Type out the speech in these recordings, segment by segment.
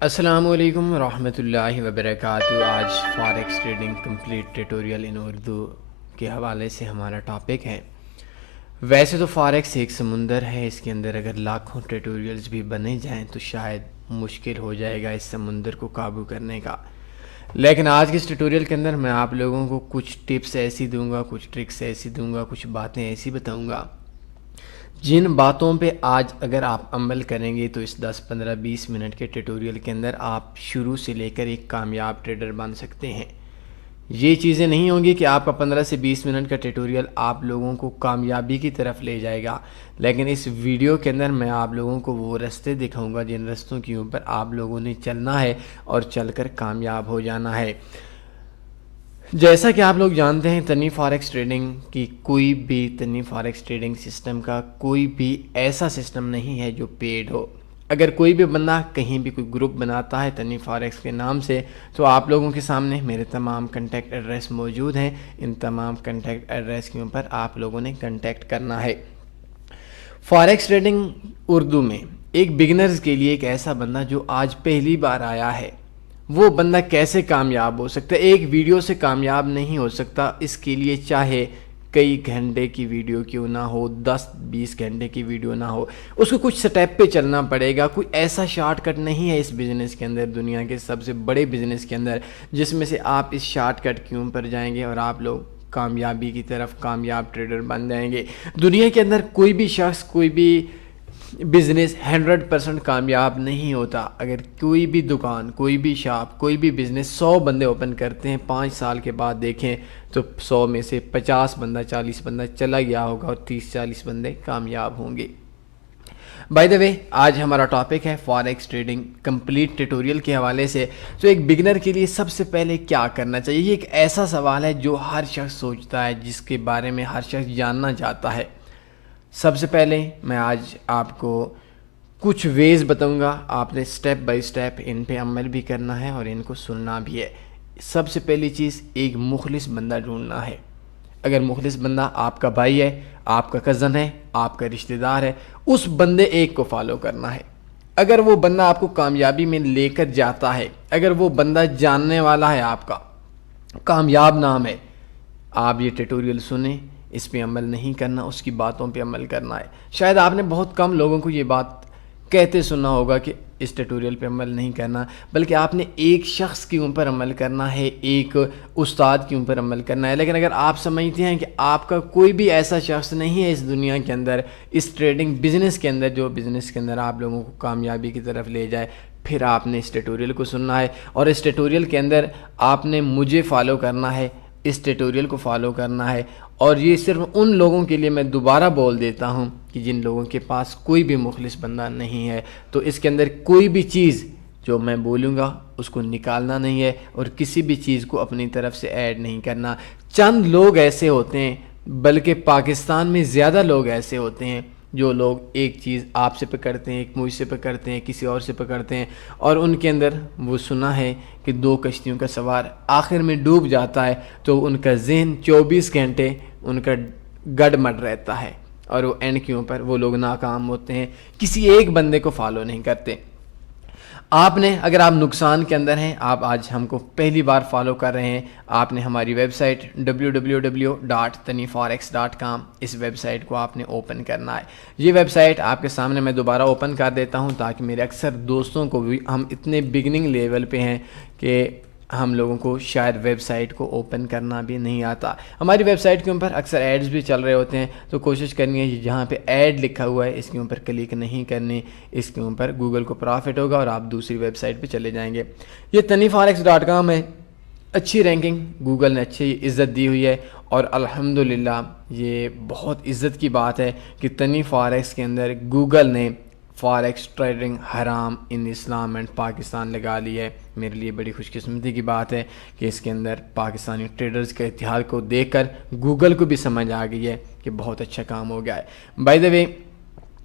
السلام علیکم ورحمۃ اللہ وبرکاتہ۔ آج فاریکس ٹریڈنگ کمپلیٹ ٹیٹوریل ان اردو کے حوالے سے ہمارا ٹاپک ہے۔ ویسے تو فاریکس ایک سمندر ہے، اس کے اندر اگر لاکھوں ٹیٹوریلز بھی بنے جائیں تو شاید مشکل ہو جائے گا اس سمندر کو قابو کرنے کا۔ لیکن آج کے اس ٹیٹوریل کے اندر میں آپ لوگوں کو کچھ ٹپس ایسی دوں گا، کچھ ٹرکس ایسی دوں گا، کچھ باتیں ایسی بتاؤں گا جن باتوں پہ آج اگر آپ عمل کریں گے تو اس 10-15-20 منٹ کے ٹیٹوریل کے اندر آپ شروع سے لے کر ایک کامیاب ٹریڈر بن سکتے ہیں۔ یہ چیزیں نہیں ہوں گی کہ آپ کا 15 سے 20 منٹ کا ٹیٹوریل آپ لوگوں کو کامیابی کی طرف لے جائے گا، لیکن اس ویڈیو کے اندر میں آپ لوگوں کو وہ رستے دکھاؤں گا جن رستوں کے اوپر آپ لوگوں نے چلنا ہے اور چل کر کامیاب ہو جانا ہے۔ جیسا کہ آپ لوگ جانتے ہیں تنی فاریکس ٹریڈنگ کی تنی فاریکس ٹریڈنگ سسٹم کا کوئی بھی ایسا سسٹم نہیں ہے جو پیڈ ہو۔ اگر کوئی بھی بندہ کہیں بھی کوئی گروپ بناتا ہے تنی فاریکس کے نام سے تو آپ لوگوں کے سامنے میرے تمام کنٹیکٹ ایڈریس موجود ہیں، ان تمام کنٹیکٹ ایڈریس کے اوپر آپ لوگوں نے کنٹیکٹ کرنا ہے۔ فاریکس ٹریڈنگ اردو میں ایک بگنرز کے لیے ایک ایسا بندہ جو آج پہلی بار آیا ہے وہ بندہ کیسے کامیاب ہو سکتا ہے؟ ایک ویڈیو سے کامیاب نہیں ہو سکتا، اس کے لیے چاہے کئی گھنٹے کی ویڈیو کیوں نہ ہو، 10-20 گھنٹے کی ویڈیو نہ ہو، اس کو کچھ سٹیپ پہ چلنا پڑے گا۔ کوئی ایسا شارٹ کٹ نہیں ہے اس بزنس کے اندر، دنیا کے سب سے بڑے بزنس کے اندر، جس میں سے آپ اس شارٹ کٹ کے اوپر جائیں گے اور آپ لوگ کامیابی کی طرف کامیاب ٹریڈر بن جائیں گے۔ دنیا کے اندر کوئی بھی شخص، کوئی بھی بزنس 100% کامیاب نہیں ہوتا۔ اگر کوئی بھی دکان، کوئی بھی شاپ، کوئی بھی بزنس 100 بندے اوپن کرتے ہیں، 5 سال کے بعد دیکھیں تو 100 میں سے 50 بندہ، 40 بندہ چلا گیا ہوگا اور 30-40 بندے کامیاب ہوں گے۔ بائی دا وے، آج ہمارا ٹاپک ہے فاریکس ٹریڈنگ کمپلیٹ ٹیٹوریل کے حوالے سے۔ تو ایک بگنر کے لیے سب سے پہلے کیا کرنا چاہیے؟ یہ ایک ایسا سوال ہے جو ہر شخص سوچتا ہے، جس کے بارے میں ہر شخص جاننا چاہتا ہے۔ سب سے پہلے میں آج آپ کو کچھ ویز بتاؤں گا، آپ نے سٹیپ بائی سٹیپ ان پہ عمل بھی کرنا ہے اور ان کو سننا بھی ہے۔ سب سے پہلی چیز، ایک مخلص بندہ ڈھونڈنا ہے۔ اگر مخلص بندہ آپ کا بھائی ہے، آپ کا کزن ہے، آپ کا رشتہ دار ہے، اس بندے ایک کو فالو کرنا ہے۔ اگر وہ بندہ آپ کو کامیابی میں لے کر جاتا ہے، اگر وہ بندہ جاننے والا ہے، آپ کا کامیاب نام ہے، آپ یہ ٹیٹوریل سنیں، اس پہ عمل نہیں کرنا، اس کی باتوں پہ عمل کرنا ہے۔ شاید آپ نے بہت کم لوگوں کو یہ بات کہتے سنا ہوگا کہ اس ٹیٹوریل پہ عمل نہیں کرنا، بلکہ آپ نے ایک شخص کے اوپر عمل کرنا ہے، ایک استاد کے اوپر عمل کرنا ہے۔ لیکن اگر آپ سمجھتے ہیں کہ آپ کا کوئی بھی ایسا شخص نہیں ہے اس دنیا کے اندر، اس ٹریڈنگ بزنس کے اندر، جو بزنس کے اندر آپ لوگوں کو کامیابی کی طرف لے جائے، پھر آپ نے اس ٹیٹوریل کو سننا ہے اور اس ٹیٹوریل کے اندر آپ نے مجھے فالو کرنا ہے، اس ٹیٹوریل کو فالو کرنا ہے۔ اور یہ صرف ان لوگوں کے لیے میں دوبارہ بول دیتا ہوں کہ جن لوگوں کے پاس کوئی بھی مخلص بندہ نہیں ہے، تو اس کے اندر کوئی بھی چیز جو میں بولوں گا اس کو نکالنا نہیں ہے اور کسی بھی چیز کو اپنی طرف سے ایڈ نہیں کرنا۔ چند لوگ ایسے ہوتے ہیں، بلکہ پاکستان میں زیادہ لوگ ایسے ہوتے ہیں جو لوگ ایک چیز آپ سے پکڑتے ہیں، ایک مجھ سے پکڑتے ہیں، کسی اور سے پکڑتے ہیں، اور ان کے اندر وہ سنا ہے کہ 2 کشتیوں کا سوار آخر میں ڈوب جاتا ہے تو ان کا ذہن 24 گھنٹے ان کا گڈ مڈ رہتا ہے اور وہ اینڈ کے اوپر وہ لوگ ناکام ہوتے ہیں، کسی ایک بندے کو فالو نہیں کرتے۔ اگر آپ نقصان کے اندر ہیں، آپ آج ہم کو پہلی بار فالو کر رہے ہیں، آپ نے ہماری ویب سائٹ www.taniforex.com اس ویب سائٹ کو آپ نے اوپن کرنا ہے۔ یہ ویب سائٹ آپ کے سامنے میں دوبارہ اوپن کر دیتا ہوں تاکہ میرے اکثر دوستوں کو بھی، ہم اتنے بگننگ لیول پہ ہیں کہ ہم لوگوں کو شاید ویب سائٹ کو اوپن کرنا بھی نہیں آتا۔ ہماری ویب سائٹ کے اوپر اکثر ایڈز بھی چل رہے ہوتے ہیں، تو کوشش کرنی ہے جہاں پہ ایڈ لکھا ہوا ہے اس کے اوپر کلک نہیں کرنی، اس کے اوپر گوگل کو پرافٹ ہوگا اور آپ دوسری ویب سائٹ پہ چلے جائیں گے۔ یہ taniforex.com ہے، اچھی رینکنگ گوگل نے اچھی عزت دی ہوئی ہے اور الحمدللہ یہ بہت عزت کی بات ہے کہ تنی فاریکس کے اندر گوگل نے فاریکس ٹریڈنگ حرام ان اسلام اینڈ پاکستان لگا لی ہے۔ میرے لیے بڑی خوش قسمتی کی بات ہے کہ اس کے اندر پاکستانی ٹریڈرز کے اتحاد کو دیکھ کر گوگل کو بھی سمجھ آ گئی ہے کہ بہت اچھا کام ہو گیا ہے۔ بائی دا وے،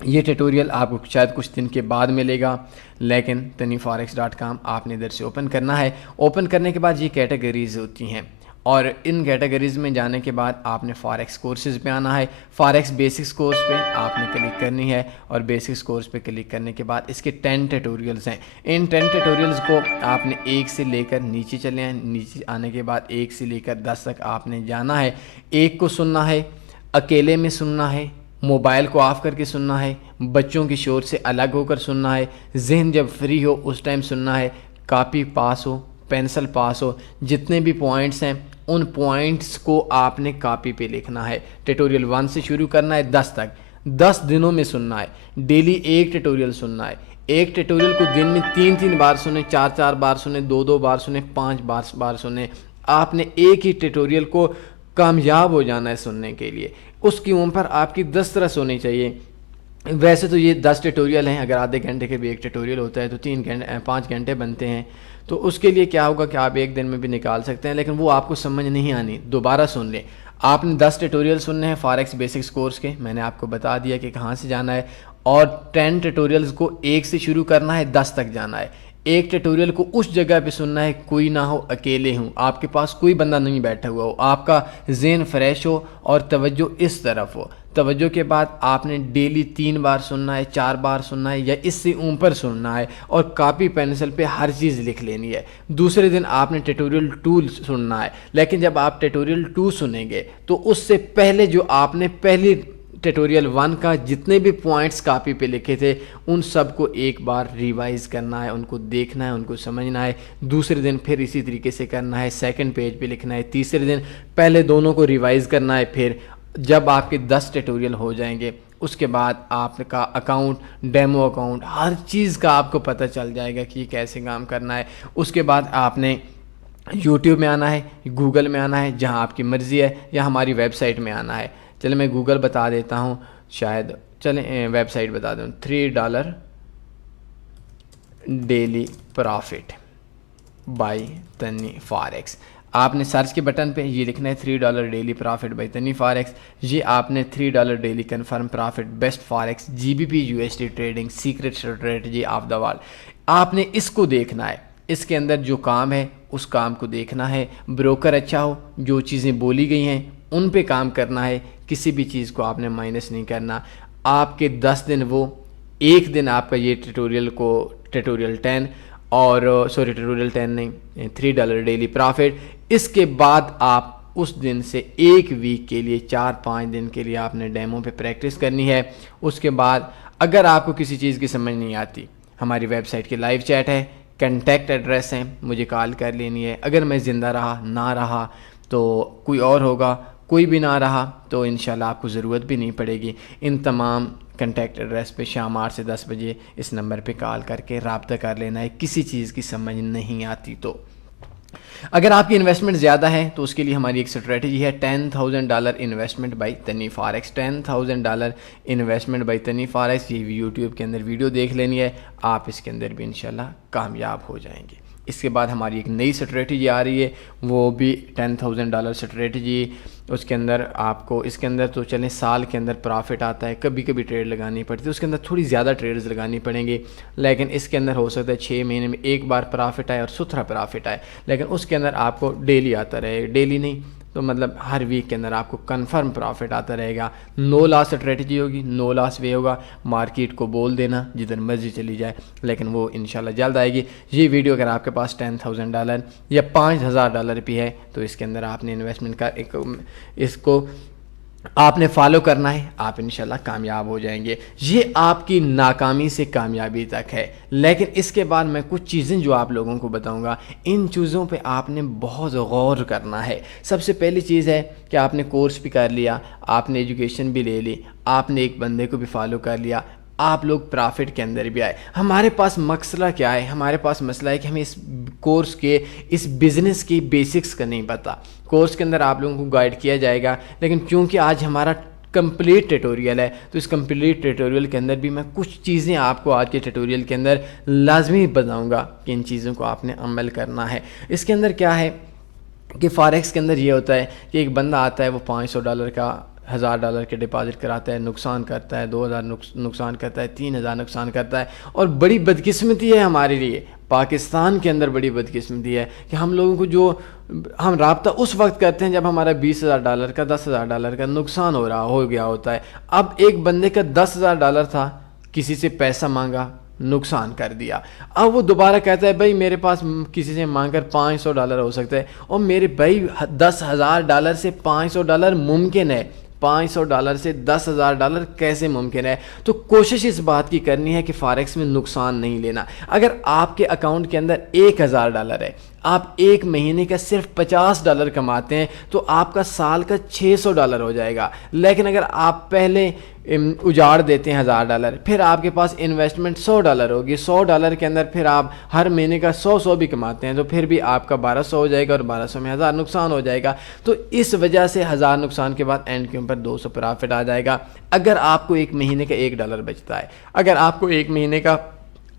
یہ ٹیٹوریل آپ کو شاید کچھ دن کے بعد ملے گا، لیکن taniforex.com آپ نے ادھر سے اوپن کرنا ہے۔ اوپن کرنے کے بعد یہ کیٹیگریز ہوتی ہیں، اور ان کیٹیگریز میں جانے کے بعد آپ نے فارکس کورسز پہ آنا ہے. فارکس بیسکس کورس پہ آپ نے کلک کرنی ہے, اور بیسکس کورس پہ کلک کرنے کے بعد اس کے 10 ٹیٹوریلز ہیں. ان 10 ٹیٹوریلز کو آپ نے 1 سے لے کر نیچے چلے ہیں. نیچے آنے کے بعد 1 سے لے کر 10 تک آپ نے جانا ہے. ایک کو سننا ہے, اکیلے میں سننا ہے, موبائل کو آف کر کے سننا ہے, بچوں کی شور سے الگ ہو کر سننا ہے, ذہن جب فری ہو اس ٹائم سننا ہے, کاپی پاس ہو, پینسل پاس ہو, جتنے بھی پوائنٹس ہیں ان پوائنٹس کو آپ نے کاپی پہ لکھنا ہے. ٹیٹوریل 1 سے شروع کرنا ہے 10 تک, 10 دنوں میں سننا ہے. ڈیلی ایک ٹیٹوریل سننا ہے. ایک ٹیٹوریل کو دن میں 3 بار سنیں, 4 بار سنیں, 2 بار سنیں, 5 بار سنیں. آپ نے ایک ہی ٹیٹوریل کو کامیاب ہو جانا ہے سننے کے لیے. اس کی عمر پر آپ کی 10 طرح ہونی چاہیے. ویسے تو یہ 10 ٹیٹوریل ہیں, اگر آدھے گھنٹے کے بھی ایک ٹیٹوریل ہوتا ہے تو 5 گھنٹے بنتے ہیں. تو اس کے لیے کیا ہوگا کہ آپ ایک دن میں بھی نکال سکتے ہیں, لیکن وہ آپ کو سمجھ نہیں آنی. دوبارہ سن لیں. آپ نے 10 ٹیٹوریل سننے ہیں فارکس بیسکس کورس کے, میں نے آپ کو بتا دیا کہ کہاں سے جانا ہے. اور 10 ٹیٹوریلز کو 1 سے شروع کرنا ہے, 10 تک جانا ہے. ایک ٹیٹوریل کو اس جگہ پہ سننا ہے کوئی نہ ہو, اکیلے ہوں, آپ کے پاس کوئی بندہ نہیں بیٹھا ہوا ہو, آپ کا ذہن فریش ہو اور توجہ اس طرف ہو. توجہ کے بعد آپ نے ڈیلی 3 بار سننا ہے, 4 بار سننا ہے, یا اس سے اوپر سننا ہے, اور کاپی پینسل پہ ہر چیز لکھ لینی ہے. دوسرے دن آپ نے ٹیٹوریل 2 سننا ہے. لیکن جب آپ ٹیٹوریل 2 سنیں گے تو اس سے پہلے جو آپ نے پہلی ٹیٹوریل 1 کا جتنے بھی پوائنٹس کاپی پہ لکھے تھے ان سب کو ایک بار ریوائز کرنا ہے, ان کو دیکھنا ہے, ان کو سمجھنا ہے. دوسرے دن پھر اسی طریقے سے کرنا ہے, سیکنڈ پیج پہ لکھنا ہے. تیسرے دن پہلے دونوں کو ریوائز کرنا ہے. پھر جب آپ کے 10 ٹیٹوریل ہو جائیں گے اس کے بعد آپ کا اکاؤنٹ, ڈیمو اکاؤنٹ, ہر چیز کا آپ کو پتہ چل جائے گا کہ یہ کیسے کام کرنا ہے. اس کے بعد آپ نے یوٹیوب میں آنا ہے, گوگل میں آنا ہے, جہاں آپ کی مرضی ہے, یا ہماری ویب سائٹ میں آنا ہے. چلیں میں گوگل بتا دیتا ہوں, شاید چلیں ویب سائٹ بتا دوں. $3 ڈیلی پرافٹ بائی تنی فاریکس. آپ نے سرچ کے بٹن پہ یہ لکھنا ہے $3 ڈیلی پرافٹ بائی تنی فاریکس. یہ آپ نے $3 daily confirm profit best forex GBP USD trading secret strategy of the world. آپ نے اس کو دیکھنا ہے. اس کے اندر جو کام ہے اس کام کو دیکھنا ہے. بروکر اچھا ہو, جو چیزیں بولی گئی ہیں ان پہ کام کرنا ہے. کسی بھی چیز کو آپ نے مائنس نہیں کرنا. آپ کے 10 دن وہ, ایک دن آپ کا یہ ٹیٹوریل 10 اور ٹیٹوریل 10 نہیں, $3 ڈیلی پرافٹ. اس کے بعد آپ اس دن سے ایک ویک کے لیے 4-5 دن کے لیے آپ نے ڈیمو پہ پریکٹس کرنی ہے. اس کے بعد اگر آپ کو کسی چیز کی سمجھ نہیں آتی, ہماری ویب سائٹ کی لائیو چیٹ ہے, کنٹیکٹ ایڈریس ہیں, مجھے کال کر لینی ہے. اگر میں زندہ رہا نہ رہا تو کوئی اور ہوگا, کوئی بھی نہ رہا تو انشاءاللہ آپ کو ضرورت بھی نہیں پڑے گی. ان تمام کنٹیکٹ ایڈریس پہ شام 8 سے 10 بجے اس نمبر پہ کال کر کے رابطہ کر لینا ہے کسی چیز کی سمجھ نہیں آتی تو. اگر آپ کی انویسٹمنٹ زیادہ ہے تو اس کے لیے ہماری ایک اسٹریٹجی ہے $10,000 انویسٹمنٹ بائی تنی فاریکس. $10,000 انویسٹمنٹ بائی تنی فاریکس. یہ یوٹیوب کے اندر ویڈیو دیکھ لینی ہے, آپ اس کے اندر بھی انشاءاللہ کامیاب ہو جائیں گے. اس کے بعد ہماری ایک نئی اسٹریٹجی آ رہی ہے, وہ بھی $10,000 اسٹریٹجی. اس کے اندر آپ کو, اس کے اندر تو چلیں سال کے اندر پرافٹ آتا ہے, کبھی کبھی ٹریڈ لگانی پڑتی ہے, اس کے اندر تھوڑی زیادہ ٹریڈز لگانی پڑیں گی. لیکن اس کے اندر ہو سکتا ہے 6 مہینے میں ایک بار پرافٹ آئے اور ستھرا پرافٹ آئے. لیکن اس کے اندر آپ کو ڈیلی آتا رہے, ڈیلی نہیں تو مطلب ہر ویک کے اندر آپ کو کنفرم پرافٹ آتا رہے گا. نو لاس اسٹریٹجی ہوگی. نو لاس وے ہوگا, مارکیٹ کو بول دینا جدھر مرضی چلی جائے, لیکن وہ انشاءاللہ جلد آئے گی. یہ ویڈیو اگر آپ کے پاس $10,000 یا $5,000 بھی ہے تو اس کے اندر آپ نے انویسٹمنٹ کا اس کو آپ نے فالو کرنا ہے, آپ انشاءاللہ کامیاب ہو جائیں گے. یہ آپ کی ناکامی سے کامیابی تک ہے. لیکن اس کے بعد میں کچھ چیزیں جو آپ لوگوں کو بتاؤں گا, ان چیزوں پہ آپ نے بہت غور کرنا ہے. سب سے پہلی چیز ہے کہ آپ نے کورس بھی کر لیا, آپ نے ایجوکیشن بھی لے لی, آپ نے ایک بندے کو بھی فالو کر لیا, آپ لوگ پرافٹ کے اندر بھی آئے. ہمارے پاس مسئلہ کیا ہے؟ ہمارے پاس مسئلہ ہے کہ ہمیں اس کورس کے, اس بزنس کی بیسکس کا نہیں پتہ. کورس کے اندر آپ لوگوں کو گائیڈ کیا جائے گا, لیکن کیونکہ آج ہمارا کمپلیٹ ٹیٹوریل ہے تو اس کمپلیٹ ٹیٹوریل کے اندر بھی میں کچھ چیزیں آپ کو آج کے ٹیٹوریل کے اندر لازمی بتاؤں گا کہ ان چیزوں کو آپ نے عمل کرنا ہے. اس کے اندر کیا ہے کہ فاریکس کے اندر یہ ہوتا ہے کہ ایک بندہ آتا ہے, وہ $500 کا $1000 کے ڈپازٹ کراتا ہے، نقصان کرتا ہے، 2000 نقصان کرتا ہے، 3000 نقصان کرتا ہے. اور بڑی بدقسمتی ہے ہمارے لیے، پاکستان کے اندر بڑی بدقسمتی ہے کہ ہم لوگوں کو جو ہم رابطہ اس وقت کرتے ہیں جب ہمارا $20,000 کا $10,000 کا نقصان ہو گیا ہوتا ہے. اب ایک بندے کا $10,000 تھا، کسی سے پیسہ مانگا، نقصان کر دیا. اب وہ دوبارہ کہتا ہے بھائی میرے پاس کسی سے مانگ کر $500 ہو سکتا ہے. اور میرے بھائی $10,000 سے $500 ممکن ہے، $500 سے $10,000 کیسے ممکن ہے؟ تو کوشش اس بات کی کرنی ہے کہ فاریکس میں نقصان نہیں لینا. اگر آپ کے اکاؤنٹ کے اندر $1,000 ہے، آپ ایک مہینے کا صرف $50 کماتے ہیں تو آپ کا سال کا $600 ہو جائے گا. لیکن اگر آپ پہلے اجاڑ دیتے ہیں $1,000، پھر آپ کے پاس انویسٹمنٹ $100 ہوگی، $100 کے اندر پھر آپ ہر مہینے کا 100 بھی کماتے ہیں تو پھر بھی آپ کا 1200 ہو جائے گا، اور 1200 میں 1000 نقصان ہو جائے گا. تو اس وجہ سے 1000 نقصان کے بعد اینڈ کے اوپر 200 پرافٹ آ جائے گا. اگر آپ کو ایک مہینے کا $1 بچتا ہے، اگر آپ کو ایک مہینے کا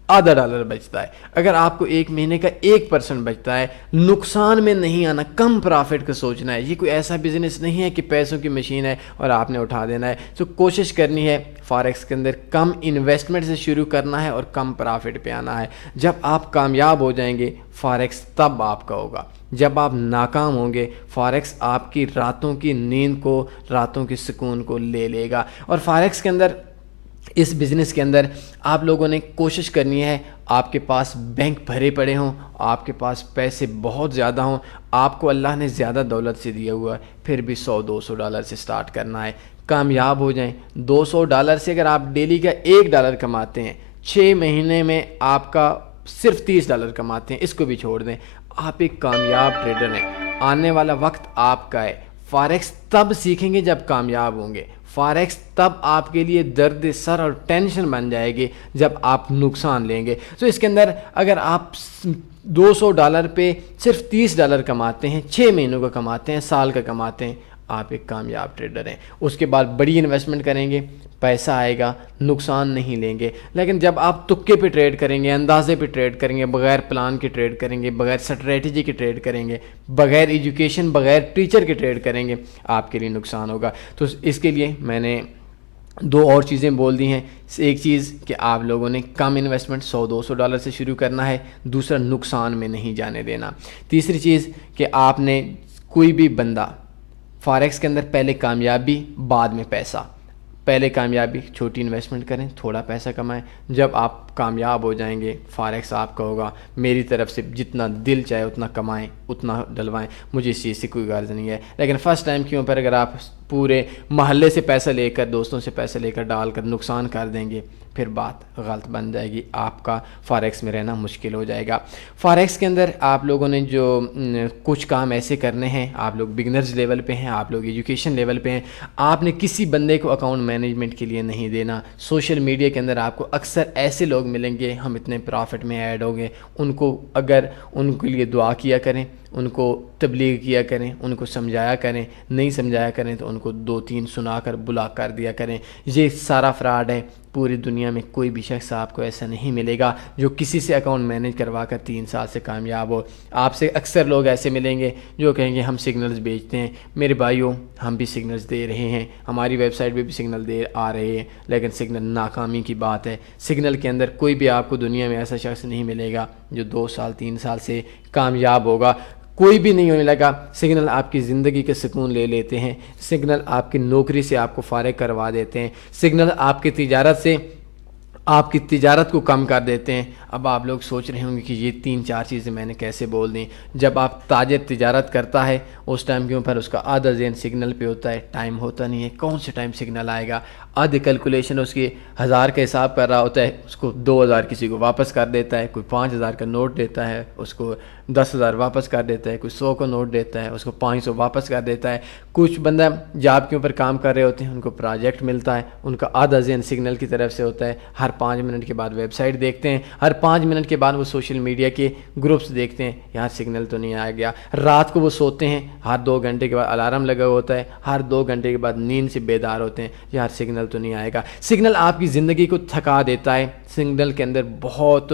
$0.5 بچتا ہے، اگر آپ کو ایک مہینے کا 1% بچتا ہے، نقصان میں نہیں آنا، کم پرافٹ کا سوچنا ہے. یہ کوئی ایسا بزنس نہیں ہے کہ پیسوں کی مشین ہے اور آپ نے اٹھا دینا ہے. تو کوشش کرنی ہے فاریکس کے اندر کم انویسٹمنٹ سے شروع کرنا ہے اور کم پرافٹ پہ آنا ہے. جب آپ کامیاب ہو جائیں گے فاریکس تب آپ کا ہوگا. جب آپ ناکام ہوں گے فاریکس آپ کی راتوں کی نیند کو، راتوں کے سکون کو لے لے گا. اور فاریکس کے اندر، اس بزنس کے اندر آپ لوگوں نے کوشش کرنی ہے آپ کے پاس بینک بھرے پڑے ہوں، آپ کے پاس پیسے بہت زیادہ ہوں، آپ کو اللہ نے زیادہ دولت سے دیا ہوا ہے، پھر بھی $100-200 سے سٹارٹ کرنا ہے. کامیاب ہو جائیں. $200 سے اگر آپ ڈیلی کا $1 کماتے ہیں، 6 مہینے میں آپ کا صرف $30 کماتے ہیں، اس کو بھی چھوڑ دیں، آپ ایک کامیاب ٹریڈر ہیں. آنے والا وقت آپ کا ہے. فاریکس تب سیکھیں گے جب کامیاب ہوں گے. فاریکس تب آپ کے لیے درد سر اور ٹینشن بن جائے گی جب آپ نقصان لیں گے. تو اس کے اندر اگر آپ $200 پہ صرف $30 کماتے ہیں، 6 مہینوں کا کماتے ہیں، سال کا کماتے ہیں، آپ ایک کامیاب ٹریڈر ہیں. اس کے بعد بڑی انویسٹمنٹ کریں گے، پیسہ آئے گا، نقصان نہیں لیں گے. لیکن جب آپ تکے پہ ٹریڈ کریں گے، اندازے پہ ٹریڈ کریں گے، بغیر پلان کے ٹریڈ کریں گے، بغیر اسٹریٹجی کے ٹریڈ کریں گے، بغیر ایجوکیشن، بغیر ٹیچر کے ٹریڈ کریں گے، آپ کے لیے نقصان ہوگا. تو اس کے لیے میں نے 2 اور چیزیں بول دی ہیں. ایک چیز کہ آپ لوگوں نے کم انویسٹمنٹ $100-200 سے شروع کرنا ہے. دوسرا، نقصان میں نہیں جانے دینا. تیسری چیز کہ آپ نے، کوئی بھی بندہ فاریکس کے اندر پہلے کامیابی بعد میں پیسہ، پہلے کامیابی، چھوٹی انویسٹمنٹ کریں، تھوڑا پیسہ کمائیں. جب آپ کامیاب ہو جائیں گے فاریکس آپ کا ہوگا. میری طرف سے جتنا دل چاہے اتنا کمائیں، اتنا ڈلوائیں، مجھے اس چیز سے کوئی غرض نہیں ہے. لیکن فرسٹ ٹائم کے اوپر اگر آپ پورے محلے سے پیسہ لے کر، دوستوں سے پیسہ لے کر ڈال کر نقصان کر دیں گے، پھر بات غلط بن جائے گی، آپ کا فاریکس میں رہنا مشکل ہو جائے گا. فاریکس کے اندر آپ لوگوں نے جو کچھ کام ایسے کرنے ہیں، آپ لوگ بگنرز لیول پہ ہیں، آپ لوگ ایجوکیشن لیول پہ ہیں. آپ نے کسی بندے کو اکاؤنٹ مینجمنٹ کے لیے نہیں دینا. سوشل میڈیا کے اندر آپ کو اکثر ایسے لوگ ملیں گے، ہم اتنے پرافٹ میں ایڈ ہو گئے، ان کو اگر ان کے لیے دعا کیا کریں، ان کو تبلیغ کیا کریں، ان کو سمجھایا کریں. نہیں سمجھایا کریں تو ان کو 2-3 سنا کر بلاک کر دیا کریں. یہ سارا فراڈ ہے. پوری دنیا میں کوئی بھی شخص آپ کو ایسا نہیں ملے گا جو کسی سے اکاؤنٹ مینیج کروا کر 3 سال سے کامیاب ہو. آپ سے اکثر لوگ ایسے ملیں گے جو کہیں گے ہم سگنلز بیچتے ہیں. میرے بھائیوں، ہم بھی سگنلز دے رہے ہیں، ہماری ویب سائٹ پہ بھی سگنل دے آ رہے ہیں، لیکن سگنل ناکامی کی بات ہے. سگنل کے اندر کوئی بھی آپ کو دنیا میں ایسا شخص نہیں ملے گا جو 2-3 سال سے کامیاب ہوگا. کوئی بھی نہیں ہونے لگا. سگنل آپ کی زندگی کے سکون لے لیتے ہیں. سگنل آپ کی نوکری سے آپ کو فارغ کروا دیتے ہیں. سگنل آپ کی تجارت سے، آپ کی تجارت کو کم کر دیتے ہیں. اب آپ لوگ سوچ رہے ہوں گے کہ یہ 3-4 چیزیں میں نے کیسے بول دیں. جب آپ تاجر تجارت کرتا ہے اس ٹائم کے اوپر اس کا آدھا ذہن سگنل پہ ہوتا ہے. ٹائم ہوتا نہیں ہے، کون سے ٹائم سگنل آئے گا. آدھی کیلکولیشن اس کی 1000 کا حساب کر رہا ہوتا ہے، اس کو 2000 کسی کو واپس کر دیتا ہے. کوئی 5000 کا نوٹ دیتا ہے، اس کو 10,000 واپس کر دیتا ہے. کوئی 100 کا نوٹ دیتا ہے، اس کو 500 واپس کر دیتا ہے. کچھ بندہ جاب کے اوپر کام کر رہے ہوتے ہیں، ان کو پروجیکٹ ملتا ہے، ان کا آدھا ذہن سگنل کی طرف سے ہوتا ہے. ہر 5 منٹ کے بعد ویب سائٹ دیکھتے ہیں، ہر 5 منٹ کے بعد وہ سوشل میڈیا کے گروپس دیکھتے ہیں، یار سگنل تو نہیں آ گیا. رات کو وہ سوتے ہیں، ہر 2 گھنٹے کے بعد الارم لگا ہوتا ہے، ہر 2 گھنٹے کے بعد نیند سے بیدار ہوتے ہیں، یار سگنل تو نہیں آئے گا. سگنل آپ کی زندگی کو تھکا دیتا ہے. سگنل کے اندر بہت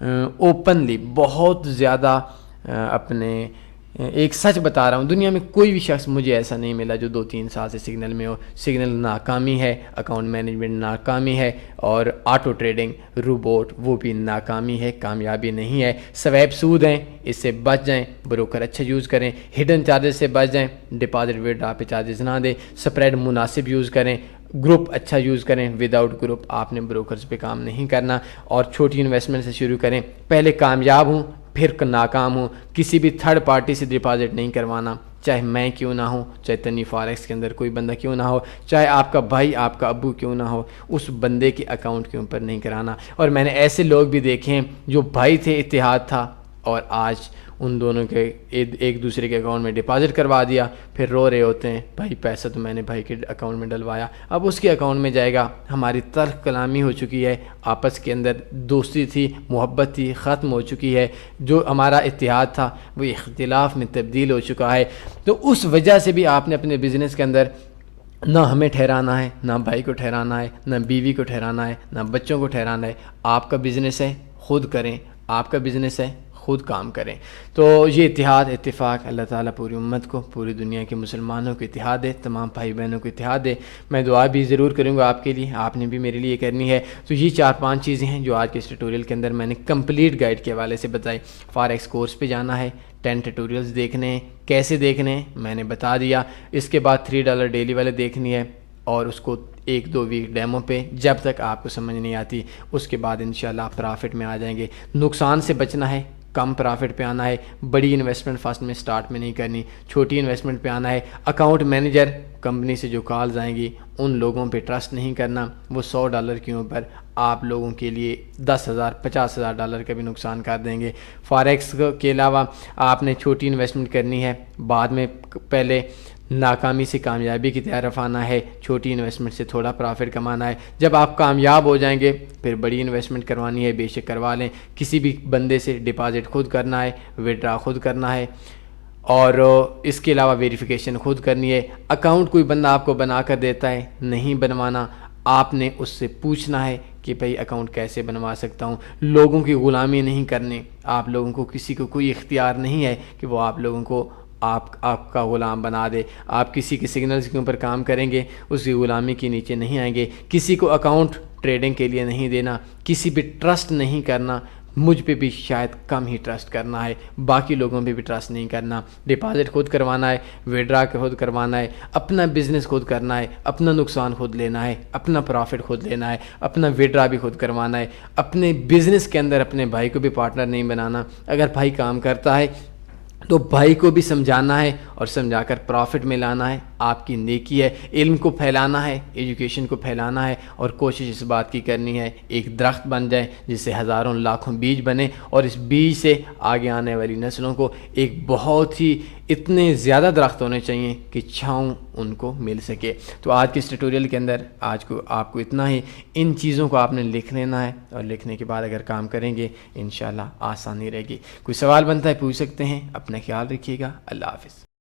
اوپنلی، بہت زیادہ اپنے ایک سچ بتا رہا ہوں، دنیا میں کوئی بھی شخص مجھے ایسا نہیں ملا جو 2-3 سال سے سگنل میں ہو. سگنل ناکامی ہے، اکاؤنٹ مینجمنٹ ناکامی ہے، اور آٹو ٹریڈنگ روبوٹ وہ بھی ناکامی ہے، کامیابی نہیں ہے. سویب سود ہیں، اس سے بچ جائیں. بروکر اچھا یوز کریں، ہڈن چارجز سے بچ جائیں، ڈپازٹ وڈرا پہ چارجز نہ دیں، سپریڈ مناسب یوز کریں، گروپ اچھا یوز کریں. وداؤٹ گروپ آپ نے بروکرز پہ کام نہیں کرنا. اور چھوٹی انویسٹمنٹ سے شروع کریں، پہلے کامیاب ہوں پھر ناکام ہوں. کسی بھی تھرڈ پارٹی سے ڈپازٹ نہیں کروانا، چاہے میں کیوں نہ ہوں، چاہے تنی فارکس کے اندر کوئی بندہ کیوں نہ ہو، چاہے آپ کا بھائی آپ کا ابو کیوں نہ ہو، اس بندے کے اکاؤنٹ کے اوپر نہیں کرانا. اور میں نے ایسے لوگ بھی دیکھے ہیں جو بھائی تھے، اتحاد تھا، اور آج ان دونوں کے ایک دوسرے کے اکاؤنٹ میں ڈپازٹ کروا دیا، پھر رو رہے ہوتے ہیں بھائی پیسہ تو میں نے بھائی کے اکاؤنٹ میں ڈلوایا، اب اس کے اکاؤنٹ میں جائے گا. ہماری تلخ کلامی ہو چکی ہے، آپس کے اندر دوستی تھی، محبت تھی، ختم ہو چکی ہے. جو ہمارا اتحاد تھا وہ اختلاف میں تبدیل ہو چکا ہے. تو اس وجہ سے بھی آپ نے اپنے بزنس کے اندر نہ ہمیں ٹھہرانا ہے، نہ بھائی کو ٹھہرانا ہے، نہ بیوی کو ٹھہرانا ہے، نہ بچوں کو ٹھہرانا ہے. آپ کا بزنس ہے خود کریں، آپ کا بزنس ہے خود کام کریں. تو یہ اتحاد اتفاق اللہ تعالیٰ پوری امت کو، پوری دنیا کے مسلمانوں کو اتحاد دے، تمام بھائی بہنوں کو اتحاد دے. میں دعا بھی ضرور کروں گا آپ کے لیے، آپ نے بھی میرے لیے کرنی ہے. تو یہ 4-5 چیزیں ہیں جو آج کے اس ٹیوٹوریل کے اندر میں نے کمپلیٹ گائیڈ کے حوالے سے بتائی. فارکس کورس پہ جانا ہے، 10 ٹیوٹوریلز دیکھنے ہیں، کیسے دیکھنے ہیں میں نے بتا دیا. اس کے بعد $3 ڈیلی والے دیکھنی ہے، اور اس کو 1-2 ویک ڈیمو پہ، جب تک آپ کو سمجھ نہیں آتی اس کے بعد انشاءاللہ آپ پرافٹ میں آ جائیں گے. نقصان سے بچنا ہے، کم پرافٹ پہ آنا ہے. بڑی انویسٹمنٹ فرسٹ میں سٹارٹ میں نہیں کرنی، چھوٹی انویسٹمنٹ پہ آنا ہے. اکاؤنٹ مینیجر کمپنی سے جو کالز آئیں گی ان لوگوں پہ ٹرسٹ نہیں کرنا، وہ $100 کے اوپر آپ لوگوں کے لیے $10,000-50,000 کا بھی نقصان کر دیں گے. فاریکس کے علاوہ آپ نے چھوٹی انویسٹمنٹ کرنی ہے، بعد میں پہلے ناکامی سے کامیابی کی طرف آنا ہے، چھوٹی انویسٹمنٹ سے تھوڑا پرافٹ کمانا ہے. جب آپ کامیاب ہو جائیں گے پھر بڑی انویسٹمنٹ کروانی ہے، بے شک کروا لیں. کسی بھی بندے سے ڈپازٹ خود کرنا ہے، وڈرا خود کرنا ہے، اور اس کے علاوہ ویریفیکیشن خود کرنی ہے. اکاؤنٹ کوئی بندہ آپ کو بنا کر دیتا ہے، نہیں بنوانا. آپ نے اس سے پوچھنا ہے کہ بھئی اکاؤنٹ کیسے بنوا سکتا ہوں. لوگوں کی غلامی نہیں کرنی. آپ لوگوں کو کسی کو کوئی اختیار نہیں ہے کہ وہ آپ لوگوں کو آپ کا غلام بنا دے. آپ کسی کے سگنلز کے اوپر کام کریں گے، اس کی غلامی کے نیچے نہیں آئیں گے. کسی کو اکاؤنٹ ٹریڈنگ کے لیے نہیں دینا، کسی پہ ٹرسٹ نہیں کرنا. مجھ پہ بھی شاید کم ہی ٹرسٹ کرنا ہے، باقی لوگوں پہ بھی ٹرسٹ نہیں کرنا. ڈپازٹ خود کروانا ہے، وڈرا خود کروانا ہے، اپنا بزنس خود کرنا ہے، اپنا نقصان خود لینا ہے، اپنا پرافٹ خود لینا ہے، اپنا وڈرا بھی خود کروانا ہے. اپنے بزنس کے اندر اپنے بھائی کو بھی پارٹنر نہیں بنانا. اگر بھائی کام کرتا ہے تو بھائی کو بھی سمجھانا ہے اور سمجھا کر پرافٹ میں لانا ہے. آپ کی نیکی ہے. علم کو پھیلانا ہے، ایجوکیشن کو پھیلانا ہے، اور کوشش اس بات کی کرنی ہے ایک درخت بن جائے جس سے ہزاروں لاکھوں بیج بنے، اور اس بیج سے آگے آنے والی نسلوں کو ایک بہت ہی اتنے زیادہ درخت ہونے چاہیے کہ چھاؤں ان کو مل سکے. تو آج کے اس ٹیوٹوریل کے اندر آپ کو اتنا ہی. ان چیزوں کو آپ نے لکھ لینا ہے، اور لکھنے کے بعد اگر کام کریں گے انشاءاللہ آسانی رہے گی. کوئی سوال بنتا ہے پوچھ سکتے ہیں. اپنا خیال رکھیے گا. اللہ حافظ.